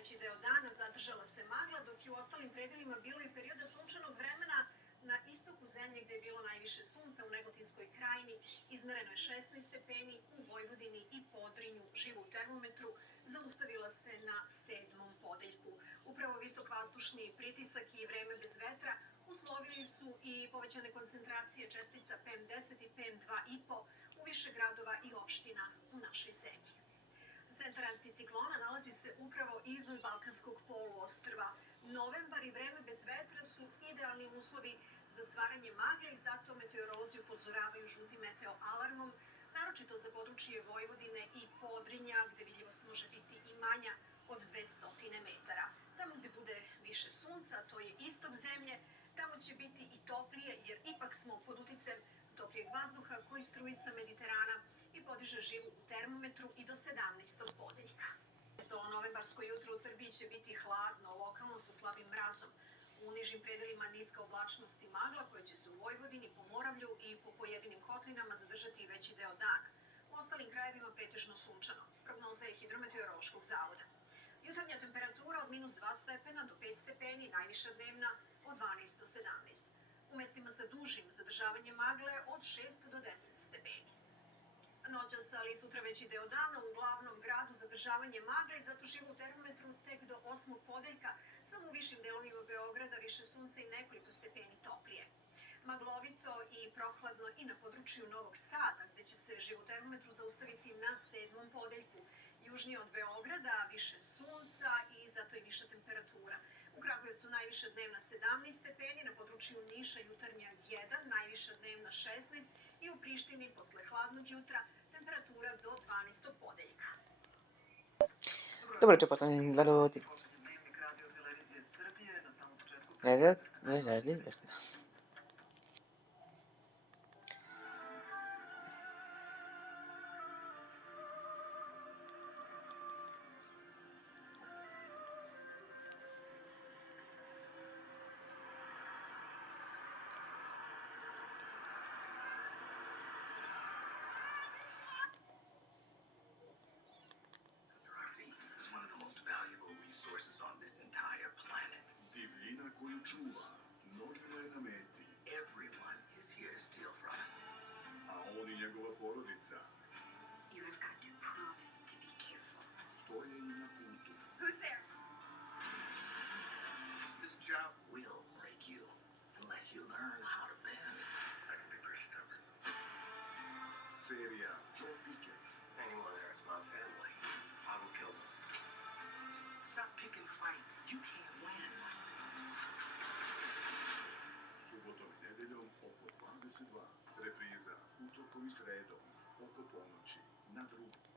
veći deo dana zadržala se magla, dok je u ostalim predelima bilo i perioda sunčanog vremena. Na istoku zemlje gde je bilo najviše sunca u Negotinskoj krajini izmereno je 16 stepeni, u Vojvodini i Podrinju živo u termometru zaustavila se na 7. podeljku. Upravo visok vazdušni pritisak i vreme bez vetra uslovili su i povećane koncentracije čestica PM10 i PM2,5 u više gradova i opština u našoj zemlji. Centar anticiklona nalazi se upravo iznad Balkanskog poluostrva. Novembar i vreme bez vetra su idealni uslovi za stvaranje magle i zato meteorolozi upozoravaju žutim meteo alarmom, naročito za područje Vojvodine i Podrinja, gde vidljivost može biti i manja od 200 metara. Tamo gde bude više sunca, to je istok zemlje, tamo će biti i toplije, jer ipak smo pod uticajem toplijeg vazduha koji struji sa Mediterana i podiže živu u termometru i do 17. podeljka. To novembarsko jutro u Srbiji će biti hladno, lokalno sa slabim mrazom. U nižim predelima niska oblačnost i magla koja će se u Vojvodini, Pomoravlju i po pojedinim kotlinama zadržati veći deo dana. U ostalim krajevima pretežno sunčano. Prognoza je Hidrometeorološkog zavoda. Jutarnja temperatura od -2 stepena do 5 stepeni, najviša dnevna od 12 do 17. U mestima sa dužim zadržavanjem magle od 6 do 10 stepeni. Noćas, ali sutra veći deo dana u glavnom gradu zadržavanje magle i zato živo u termometru tek do 8. podeljka, samo u višim delovima Beograda više sunca i nekoliko stepeni toplije. Maglovito i prohladno i na području Novog Sada, gde će se živo u termometru zaustaviti na 7. podeljku. Južnije od Beograda više sunca i zato i viša temperatura. U Kragujevcu najviša dnevna 17 stepeni, na području Niša jutarnja 1, najviša dnevna 16 i u Prištini posle hladnog jutra temperatura do 12. podeljka. Dobro večer, poštovani gledalci. Divljina koju čuva, mnogima je na meti. Everyone is here to steal from him. A on i njegova porodica You have got to promise to be careful. stoje im na putu. Who's there? This job will break you unless you learn how to bend. I can be pretty stubborn. Serija Joe Pickett. Anyone there is my family. I will kill them. Stop picking fights. You can't win. Subotom i nedeljom oko 22. Repriza utorkom i sredom oko ponoći na Drugu.